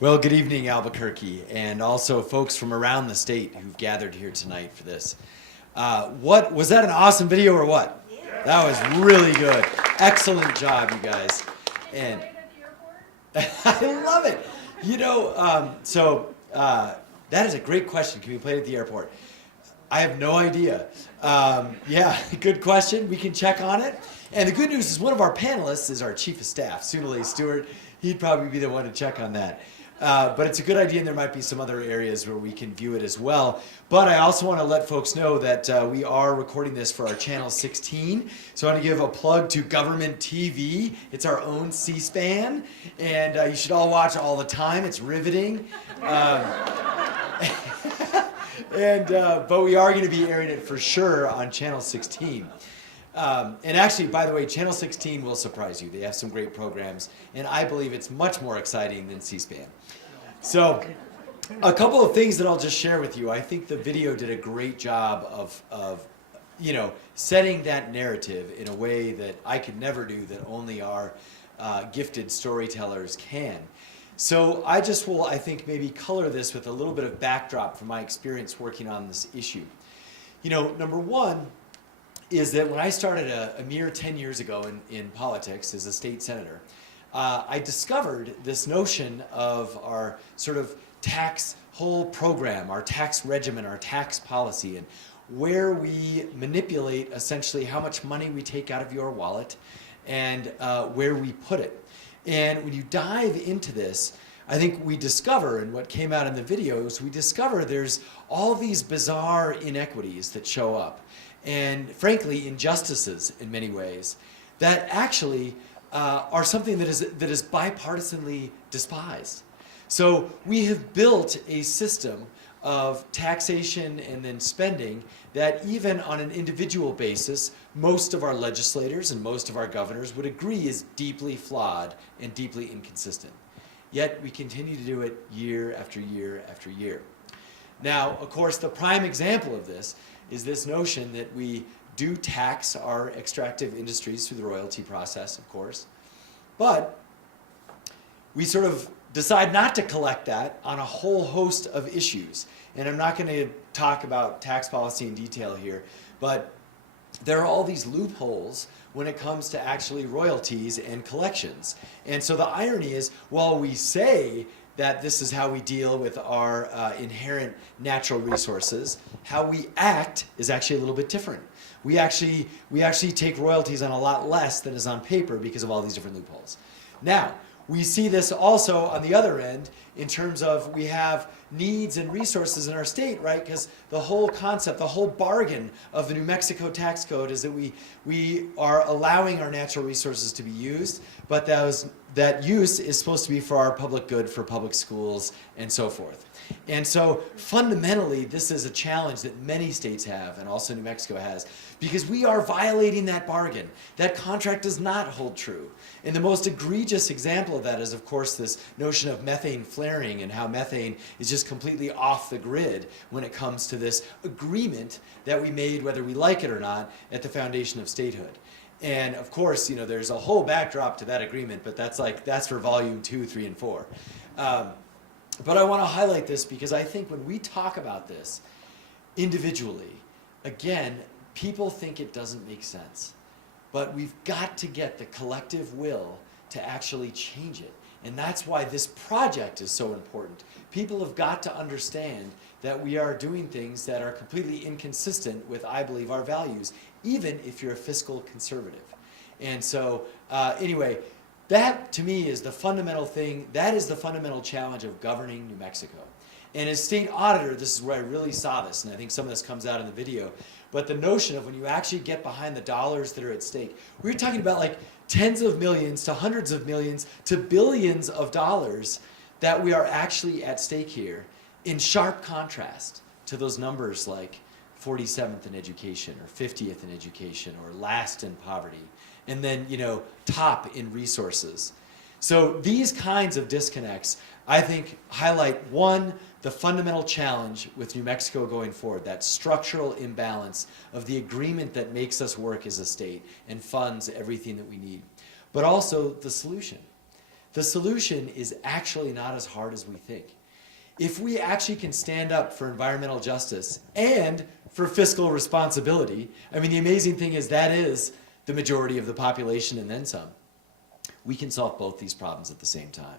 Well, good evening, Albuquerque, and also folks from around the state who've gathered here tonight for this. What was that, an awesome video or what? Yeah. That was really good. Excellent job, you guys. And I love it. You know, that is a great question. Can we play it at the airport? I have no idea. Yeah, good question. We can check on it. And the good news is one of our panelists is our chief of staff, Sunil Stewart. He'd probably be the one to check on that. But it's a good idea, and there might be some other areas where we can view it as well. But I also want to let folks know that we are recording this for our Channel 16. So I want to give a plug to Government TV. It's our own C-SPAN, and you should all watch it all the time. It's riveting. But we are going to be airing it for sure on Channel 16. And actually, by the way, Channel 16 will surprise you. They have some great programs, and I believe it's much more exciting than C-SPAN. So, a couple of things that I'll just share with you. I think the video did a great job of setting that narrative in a way that I could never do, that only our gifted storytellers can. So I just will, I think, maybe color this with a little bit of backdrop from my experience working on this issue. You know, number one is that when I started a mere 10 years ago in politics as a state senator, I discovered this notion of our sort of tax whole program, our tax regimen, our tax policy, and where we manipulate essentially how much money we take out of your wallet and where we put it. And when you dive into this, I think we discover, and what came out in the videos, we discover there's all these bizarre inequities that show up, and frankly, injustices in many ways, that actually are something that is bipartisanly despised. So we have built a system of taxation and then spending that even on an individual basis, most of our legislators and most of our governors would agree is deeply flawed and deeply inconsistent. Yet we continue to do it year after year after year. Now, of course, the prime example of this is this notion that we do tax our extractive industries through the royalty process, of course, but we sort of decide not to collect that on a whole host of issues. And I'm not going to talk about tax policy in detail here, but there are all these loopholes when it comes to actually royalties and collections. And so the irony is, while we say that this is how we deal with our inherent natural resources, how we act is actually a little bit different. We actually take royalties on a lot less than is on paper because of all these different loopholes. Now, we see this also on the other end in terms of we have needs and resources in our state, right? Because the whole concept, the whole bargain of the New Mexico tax code is that we are allowing our natural resources to be used, but that use is supposed to be for our public good, for public schools, and so forth. And so fundamentally, this is a challenge that many states have, and also New Mexico has, because we are violating that bargain. That contract does not hold true. And the most egregious example of that is, of course, this notion of methane flaring and how methane is just completely off the grid when it comes to this agreement that we made, whether we like it or not, at the foundation of statehood. And of course, you know, there's a whole backdrop to that agreement, but that's for volume 2, 3, and 4. But I want to highlight this because I think when we talk about this individually, again, people think it doesn't make sense. But we've got to get the collective will to actually change it. And that's why this project is so important. People have got to understand that we are doing things that are completely inconsistent with, I believe, our values, even if you're a fiscal conservative. And so, anyway, that to me is the fundamental thing. That is the fundamental challenge of governing New Mexico. And as state auditor, this is where I really saw this, and I think some of this comes out in the video, but the notion of when you actually get behind the dollars that are at stake, we're talking about like tens of millions to hundreds of millions to billions of dollars that we are actually at stake here, in sharp contrast to those numbers like 47th in education or 50th in education or last in poverty, and then, you know, top in resources. So these kinds of disconnects, I think, highlight, one, the fundamental challenge with New Mexico going forward, that structural imbalance of the agreement that makes us work as a state and funds everything that we need, but also the solution. the solution is actually not as hard as we think. If we actually can stand up for environmental justice and for fiscal responsibility, I mean, the amazing thing is that is the majority of the population and then some, we can solve both these problems at the same time.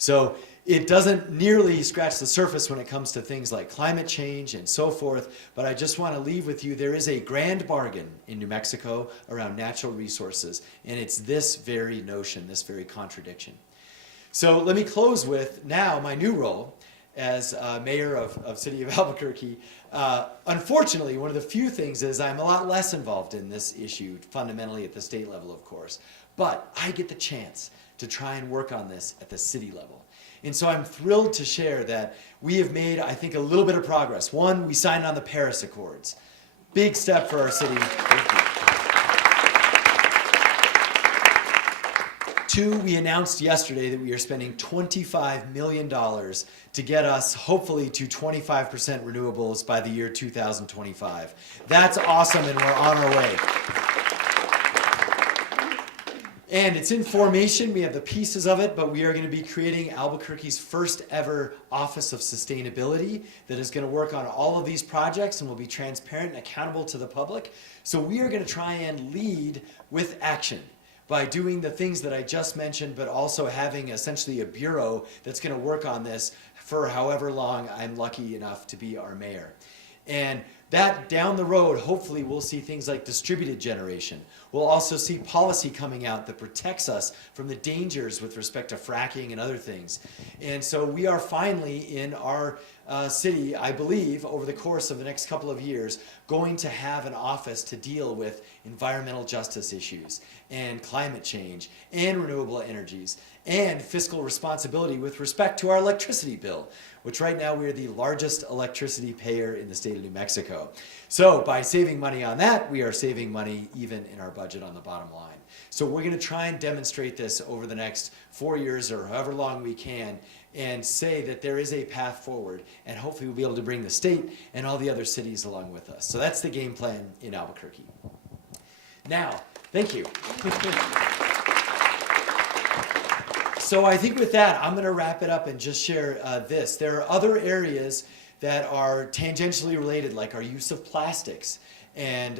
So it doesn't nearly scratch the surface when it comes to things like climate change and so forth, but I just want to leave with you, there is a grand bargain in New Mexico around natural resources, and it's this very notion, this very contradiction. So let me close with now my new role as mayor of City of Albuquerque. Unfortunately, one of the few things is I'm a lot less involved in this issue, fundamentally at the state level, of course, but I get the chance to try and work on this at the city level. And so I'm thrilled to share that we have made, I think, a little bit of progress. One, we signed on the Paris Accords. Big step for our city. Thank you. Two, we announced yesterday that we are spending $25 million to get us, hopefully, to 25% renewables by the year 2025. That's awesome, and we're on our way. And it's in formation, we have the pieces of it, but we are going to be creating Albuquerque's first ever Office of Sustainability that is going to work on all of these projects and will be transparent and accountable to the public. So we are going to try and lead with action by doing the things that I just mentioned, but also having essentially a bureau that's going to work on this for however long I'm lucky enough to be our mayor. And that down the road, hopefully we'll see things like distributed generation. We'll also see policy coming out that protects us from the dangers with respect to fracking and other things. And so we are finally in our city, I believe, over the course of the next couple of years, going to have an office to deal with environmental justice issues and climate change and renewable energies and fiscal responsibility with respect to our electricity bill, which right now we are the largest electricity payer in the state of New Mexico. So by saving money on that, we are saving money even in our budget on the bottom line. So we're going to try and demonstrate this over the next 4 years or however long we can and say that there is a path forward, and hopefully we'll be able to bring the state and all the other cities along with us. So that's the game plan in Albuquerque. Now, thank you. So I think with that, I'm going to wrap it up and just share this. There are other areas that are tangentially related, like our use of plastics and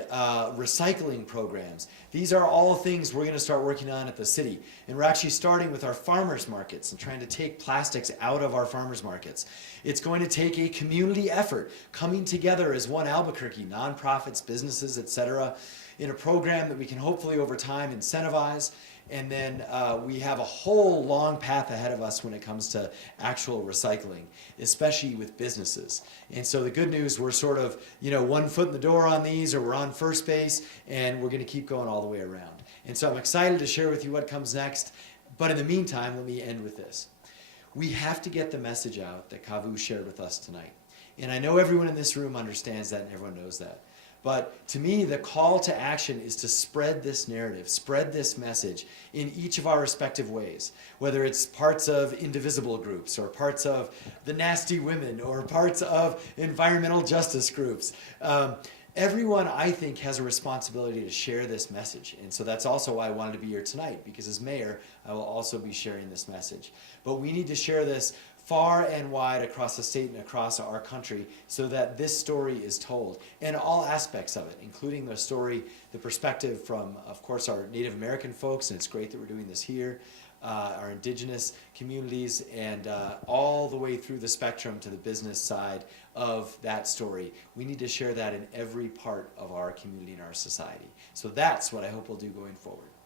recycling programs. These are all things we're going to start working on at the city. And we're actually starting with our farmers markets and trying to take plastics out of our farmers markets. It's going to take a community effort, coming together as one Albuquerque, nonprofits, businesses, etc., in a program that we can hopefully over time incentivize. And then we have a whole long path ahead of us when it comes to actual recycling, especially with businesses. And so the good news, we're sort of, 1 foot in the door on these, or we're on first base, and we're going to keep going all the way around. And so I'm excited to share with you what comes next. But in the meantime, let me end with this. We have to get the message out that CAVU shared with us tonight. And I know everyone in this room understands that and everyone knows that. But to me, the call to action is to spread this narrative, spread this message in each of our respective ways, whether it's parts of indivisible groups or parts of the nasty women or parts of environmental justice groups. Everyone, I think, has a responsibility to share this message. And so that's also why I wanted to be here tonight, because as mayor, I will also be sharing this message. But we need to share this far and wide across the state and across our country so that this story is told, and all aspects of it, including the story, the perspective from, of course, our Native American folks, and it's great that we're doing this here, our indigenous communities, and all the way through the spectrum to the business side of that story. We need to share that in every part of our community and our society. So that's what I hope we'll do going forward.